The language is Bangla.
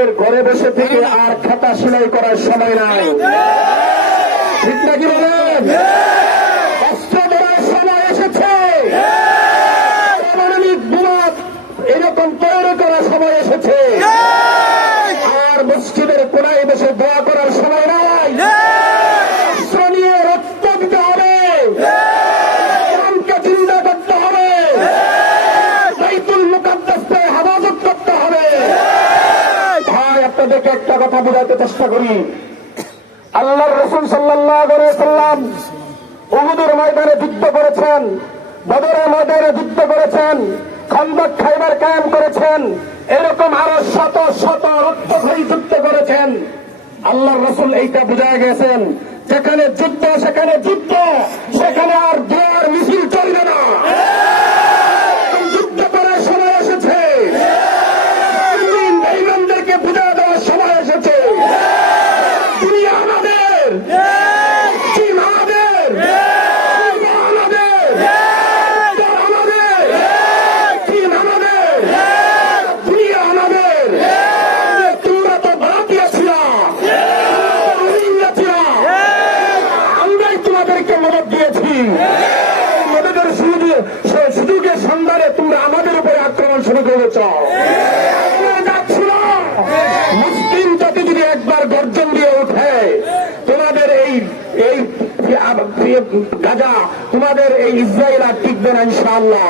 আমাদের ঘরে বসে থেকে আর খাতা সেলাই করার সময় নাই। ঠিক নাকি বলেন? এসেছে। এরকম তৈরি করার সময় এসেছে। আর মসজিদের কোনায় বসে দোয়া আপনাদেরকে একটা কথা বোঝাতে চেষ্টা করি। আল্লাহর রসুল সাল্লাম উহুদের ময়দানে যুদ্ধ করেছেন, বদরের ময়দানে যুদ্ধ করেছেন, খন্দক খাইবার কায়েম করেছেন, এরকম আরও শত শত রক্তক্ষয়ী যুদ্ধ করেছেন। আল্লাহর রসুল এইটা বুঝায় গেছেন, যেখানে যুদ্ধ, সেখানে যুদ্ধ, সেখানে আর দোয়ার মিছিল করেছ মুসলিম জাতি যদি একবার গর্জন দিয়ে ওঠে, তোমাদের এই এই গাজা, তোমাদের এই ইসরায়েল আর টিকবে না ইনশাআল্লাহ।